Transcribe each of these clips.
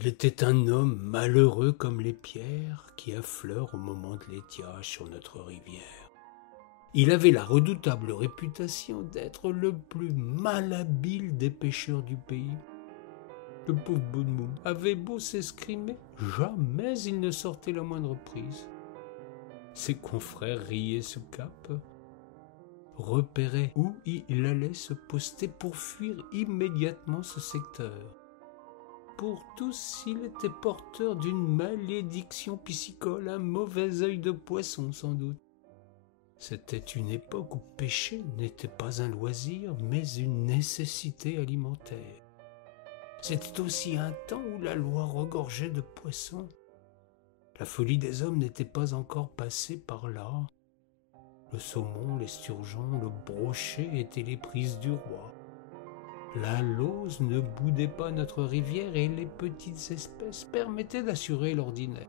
Il était un homme malheureux comme les pierres qui affleurent au moment de l'étiage sur notre rivière. Il avait la redoutable réputation d'être le plus malhabile des pêcheurs du pays. Le pauvre Boudmoum avait beau s'escrimer, jamais il ne sortait la moindre prise. Ses confrères riaient sous cape, repéraient où il allait se poster pour fuir immédiatement ce secteur. Pour tous, il était porteur d'une malédiction piscicole, un mauvais œil de poisson sans doute. C'était une époque où pêcher n'était pas un loisir, mais une nécessité alimentaire. C'était aussi un temps où la loi regorgeait de poissons. La folie des hommes n'était pas encore passée par là. Le saumon, l'esturgeon, le brochet étaient les prises du roi. La lauze ne boudait pas notre rivière et les petites espèces permettaient d'assurer l'ordinaire.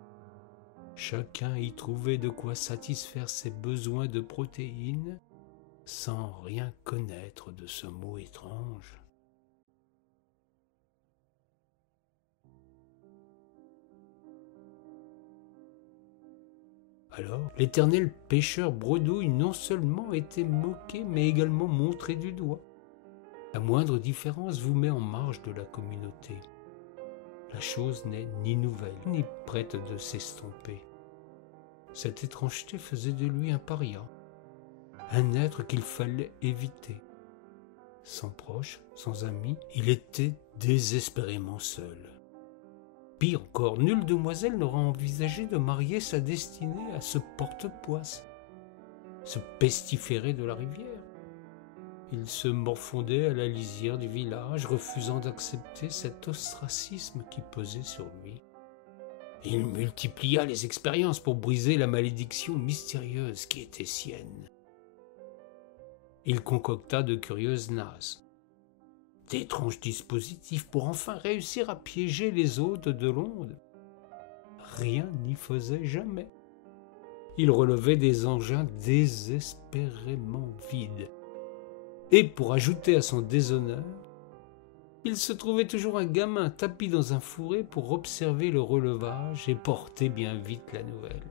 Chacun y trouvait de quoi satisfaire ses besoins de protéines sans rien connaître de ce mot étrange. Alors, l'éternel pêcheur Bredouille non seulement était moqué, mais également montré du doigt. La moindre différence vous met en marge de la communauté. La chose n'est ni nouvelle, ni prête de s'estomper. Cette étrangeté faisait de lui un paria, un être qu'il fallait éviter. Sans proches, sans amis, il était désespérément seul. Pire encore, nulle demoiselle n'aura envisagé de marier sa destinée à ce porte-poisse, ce pestiféré de la rivière. Il se morfondait à la lisière du village, refusant d'accepter cet ostracisme qui pesait sur lui. Il multiplia les expériences pour briser la malédiction mystérieuse qui était sienne. Il concocta de curieuses nases, d'étranges dispositifs pour enfin réussir à piéger les hôtes de l'onde. Rien n'y faisait jamais. Il relevait des engins désespérément vides. Et pour ajouter à son déshonneur, il se trouvait toujours un gamin tapi dans un fourré pour observer le relevage et porter bien vite la nouvelle.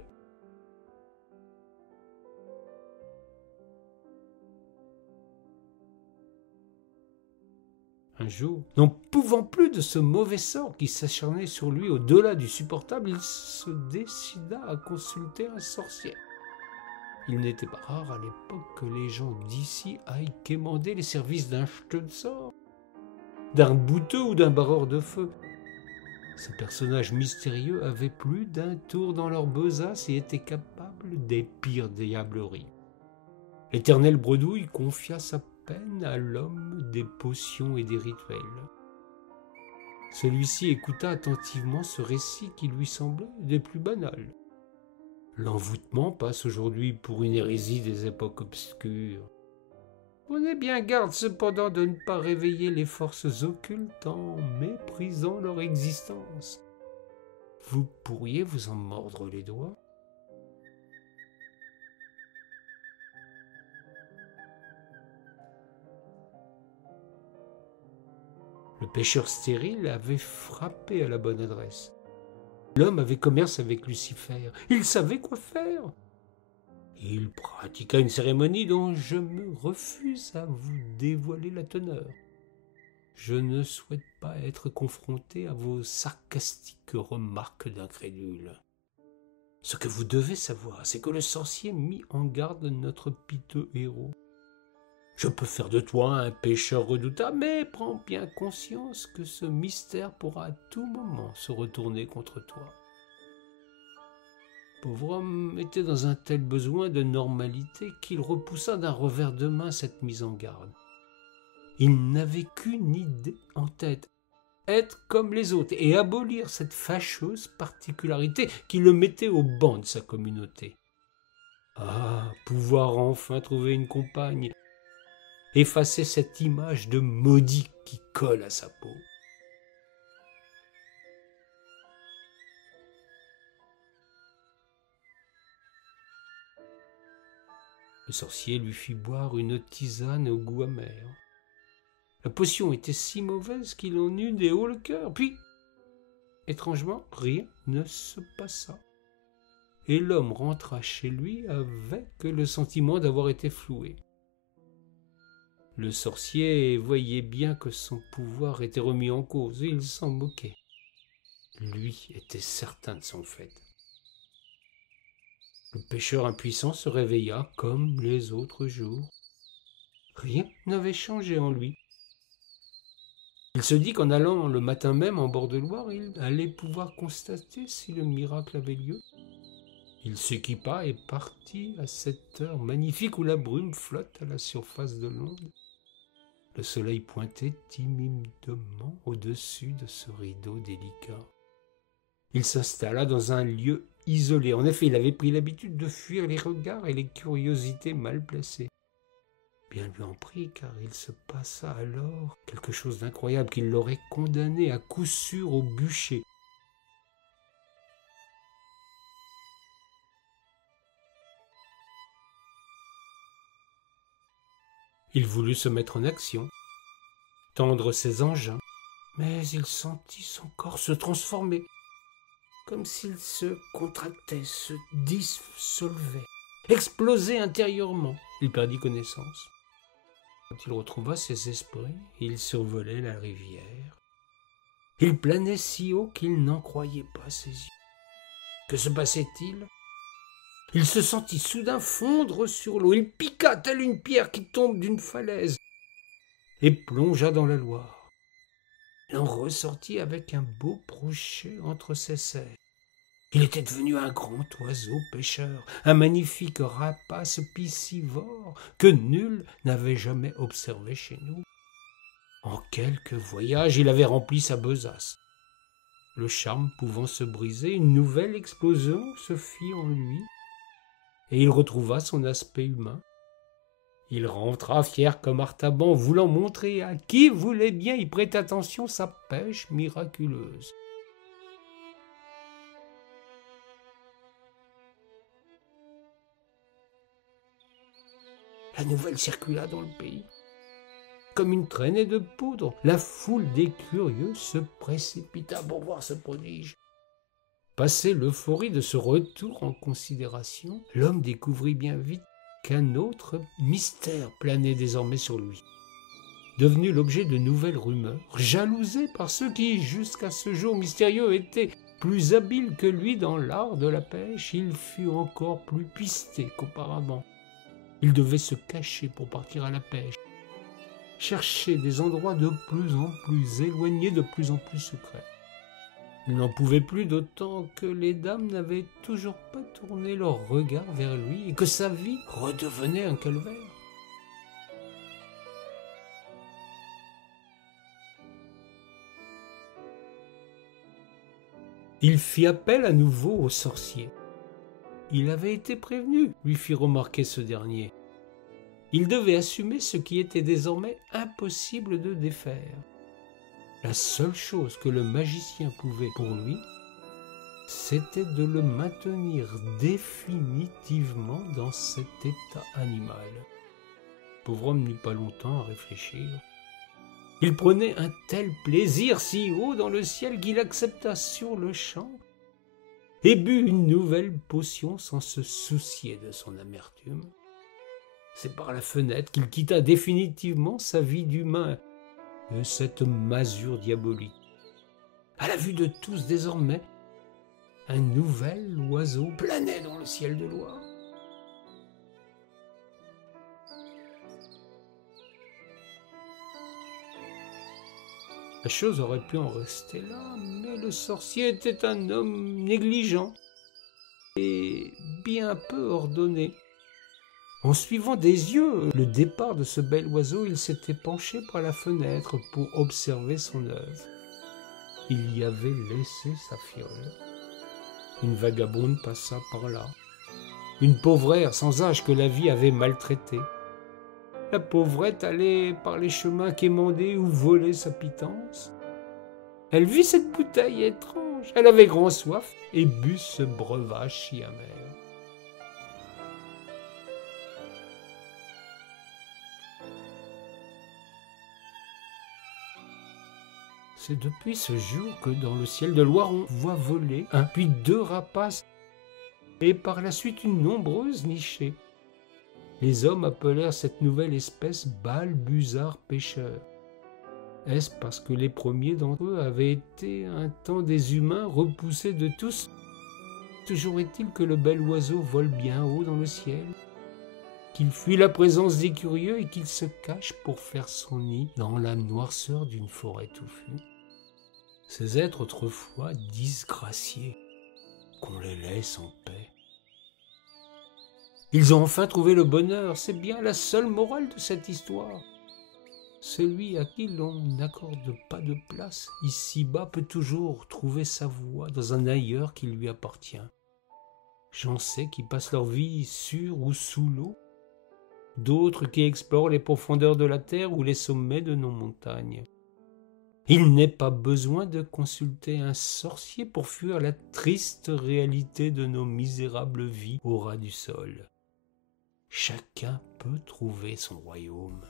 Un jour, n'en pouvant plus de ce mauvais sort qui s'acharnait sur lui au-delà du supportable, il se décida à consulter un sorcier. Il n'était pas rare à l'époque que les gens d'ici aillent quémander les services d'un jeteux de sort, d'un bouteux ou d'un barreur de feu. Ces personnages mystérieux avaient plus d'un tour dans leur besace et étaient capables des pires diableries. L'éternel Bredouille confia sa peine à l'homme des potions et des rituels. Celui-ci écouta attentivement ce récit qui lui semblait des plus banals. L'envoûtement passe aujourd'hui pour une hérésie des époques obscures. Prenez bien garde cependant de ne pas réveiller les forces occultes en méprisant leur existence. Vous pourriez vous en mordre les doigts. Le pêcheur stérile avait frappé à la bonne adresse. L'homme avait commerce avec Lucifer. Il savait quoi faire. Il pratiqua une cérémonie dont je me refuse à vous dévoiler la teneur. Je ne souhaite pas être confronté à vos sarcastiques remarques d'incrédule. Ce que vous devez savoir, c'est que le sorcier mit en garde notre piteux héros. Je peux faire de toi un pêcheur redoutable, mais prends bien conscience que ce mystère pourra à tout moment se retourner contre toi. Le pauvre homme était dans un tel besoin de normalité qu'il repoussa d'un revers de main cette mise en garde. Il n'avait qu'une idée en tête, être comme les autres et abolir cette fâcheuse particularité qui le mettait au banc de sa communauté. Ah, pouvoir enfin trouver une compagne, effacer cette image de maudit qui colle à sa peau. Le sorcier lui fit boire une tisane au goût amer. La potion était si mauvaise qu'il en eut des hauts le cœur. Puis, étrangement, rien ne se passa. Et l'homme rentra chez lui avec le sentiment d'avoir été floué. Le sorcier voyait bien que son pouvoir était remis en cause et il s'en moquait. Lui était certain de son fait. Le pêcheur impuissant se réveilla comme les autres jours. Rien n'avait changé en lui. Il se dit qu'en allant le matin même en bord de Loire, il allait pouvoir constater si le miracle avait lieu. Il s'équipa et partit à cette heure magnifique où la brume flotte à la surface de l'onde. Le soleil pointait timidement au-dessus de ce rideau délicat. Il s'installa dans un lieu isolé. En effet, il avait pris l'habitude de fuir les regards et les curiosités mal placées. Bien lui en prit, car il se passa alors quelque chose d'incroyable qui l'aurait condamné à coup sûr au bûcher. Il voulut se mettre en action, tendre ses engins, mais il sentit son corps se transformer, comme s'il se contractait, se dissolvait, explosait intérieurement. Il perdit connaissance. Quand il retrouva ses esprits, il survolait la rivière. Il planait si haut qu'il n'en croyait pas ses yeux. Que se passait-il? Il se sentit soudain fondre sur l'eau. Il piqua telle une pierre qui tombe d'une falaise et plongea dans la Loire. Il en ressortit avec un beau brochet entre ses serres. Il était devenu un grand oiseau pêcheur, un magnifique rapace piscivore que nul n'avait jamais observé chez nous. En quelques voyages, il avait rempli sa besace. Le charme pouvant se briser, une nouvelle explosion se fit en lui, et il retrouva son aspect humain. Il rentra fier comme Artaban, voulant montrer à qui voulait bien y prêter attention sa pêche miraculeuse. La nouvelle circula dans le pays. Comme une traînée de poudre, la foule des curieux se précipita pour voir ce prodige. Passé l'euphorie de ce retour en considération, l'homme découvrit bien vite qu'un autre mystère planait désormais sur lui. Devenu l'objet de nouvelles rumeurs, jalousé par ceux qui, jusqu'à ce jour mystérieux, étaient plus habiles que lui dans l'art de la pêche, il fut encore plus pisté qu'auparavant. Il devait se cacher pour partir à la pêche, chercher des endroits de plus en plus éloignés, de plus en plus secrets. Il n'en pouvait plus, d'autant que les dames n'avaient toujours pas tourné leur regard vers lui et que sa vie redevenait un calvaire. Il fit appel à nouveau au sorcier. Il avait été prévenu, lui fit remarquer ce dernier. Il devait assumer ce qui était désormais impossible de défaire. La seule chose que le magicien pouvait pour lui, c'était de le maintenir définitivement dans cet état animal. Le pauvre homme n'eut pas longtemps à réfléchir. Il prenait un tel plaisir si haut dans le ciel qu'il accepta sur le champ et but une nouvelle potion sans se soucier de son amertume. C'est par la fenêtre qu'il quitta définitivement sa vie d'humain et cette masure diabolique. À la vue de tous désormais, un nouvel oiseau planait dans le ciel de Loire. La chose aurait pu en rester là, mais le sorcier était un homme négligent et bien peu ordonné. En suivant des yeux le départ de ce bel oiseau, il s'était penché par la fenêtre pour observer son œuvre. Il y avait laissé sa fiole. Une vagabonde passa par là, une pauvrère sans âge que la vie avait maltraitée. La pauvrette allait par les chemins quémander ou volait sa pitance. Elle vit cette bouteille étrange, elle avait grand soif et but ce breuvage si amer. C'est depuis ce jour que dans le ciel de Loire on voit voler un puis deux rapaces et par la suite une nombreuse nichée. Les hommes appelèrent cette nouvelle espèce balbuzard pêcheur. Est-ce parce que les premiers d'entre eux avaient été un temps des humains repoussés de tous? Toujours est-il que le bel oiseau vole bien haut dans le ciel, qu'il fuit la présence des curieux et qu'il se cache pour faire son nid dans la noirceur d'une forêt touffue. Ces êtres autrefois disgraciés, qu'on les laisse en paix. Ils ont enfin trouvé le bonheur, c'est bien la seule morale de cette histoire. Celui à qui l'on n'accorde pas de place ici-bas peut toujours trouver sa voie dans un ailleurs qui lui appartient. J'en sais qui passent leur vie sur ou sous l'eau, d'autres qui explorent les profondeurs de la terre ou les sommets de nos montagnes. Il n'est pas besoin de consulter un sorcier pour fuir la triste réalité de nos misérables vies au ras du sol. Chacun peut trouver son royaume.